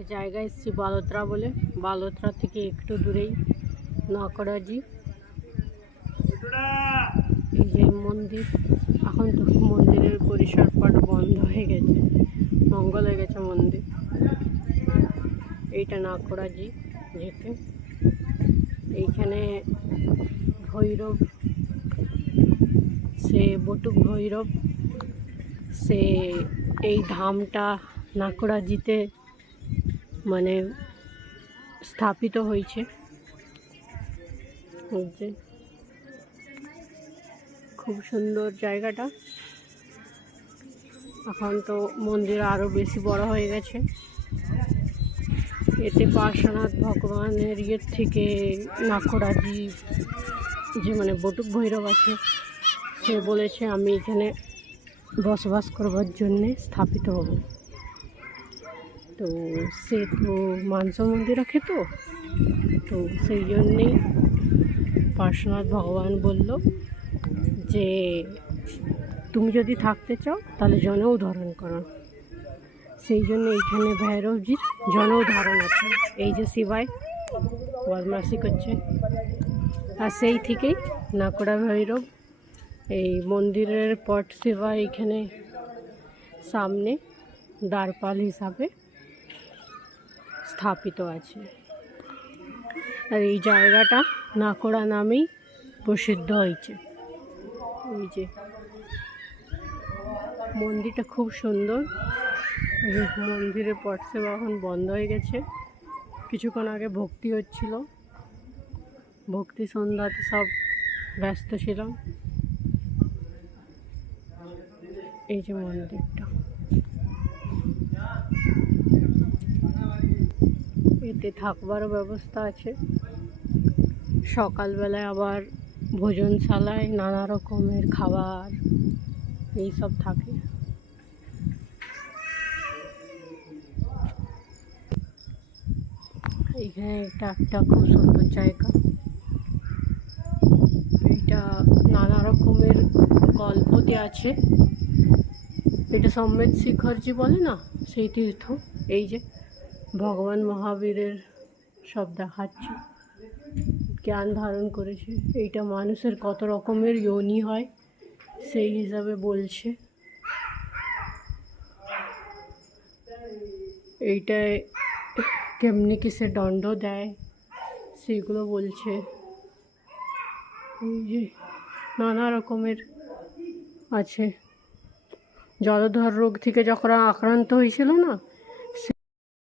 একটা জায়গায় এসেছি বালোত্রা বলে, বালোত্রা থেকে একটু দূরেই নাকড়াজি। এই যে মন্দির, এখন তো মন্দিরের পরিসর পাট বন্ধ হয়ে গেছে, মঙ্গল হয়ে গেছে মন্দির। এইটা নাকড়াজি যেতে, এইখানে ভৈরব, সে বটুক ভৈরব, সে এই ধামটা নাকড়াজিতে মানে স্থাপিত হয়েছে। খুব সুন্দর জায়গাটা। এখন তো মন্দির আরো বেশি বড় হয়ে গেছে। এতে পার্শ্বনাথ ভগবানের ইয়ের থেকে নাকড়াজি যে মানে বটুক ভৈরব আছে, সে বলেছে আমি এখানে বসবাস করবার জন্যে স্থাপিত হব। তো সে তো মাংস মন্দির রাখে, তো সেই জন্যেই পার্শ্বনাথ ভগবান বলল যে তুমি যদি থাকতে চাও তাহলে জনেও ধারণ করো। সেই জন্য এইখানে ভৈরবজির জনেও ধারণ আছে। এই যে শিবাই বদমাসি করছে, আর সেই থেকেই নাকড়া ভৈরব এই মন্দিরের পট সেবা এইখানে সামনে দ্বারপাল হিসাবে স্থাপিত আছে। আর এই জায়গাটা নাকড়া নামেই প্রসিদ্ধ হয়েছে। এই যে মন্দিরটা খুব সুন্দর। মন্দিরের পট সেবা এখন বন্ধ হয়ে গেছে। কিছুক্ষণ আগে ভক্তি হচ্ছিল, ভক্তি সন্ধ্যাতে সব ব্যস্ত ছিলাম। এই যে মন্দিরটা, এতে থাকবারও ব্যবস্থা আছে। সকালবেলায় আবার ভোজনশালায় নানা রকমের খাবার এইসব থাকে। এইখানে একটা খুব সুন্দর জায়গা। এটা নানা রকমের গল্পতে আছে। এটা সম্মেদ শিখরজি বলে না, সেই তীর্থ। এই যে ভগবান মহাবীরের সব দেখাচ্ছে, জ্ঞান ধারণ করেছে। এইটা মানুষের কত রকমের যোনি হয় সেই হিসাবে বলছে। এইটায় কেমনি কিসে দণ্ড দেয় সেগুলো বলছে। এই যে নানা রকমের আছে। জলধর রোগ থেকে যখন আক্রান্ত হয়েছিল না,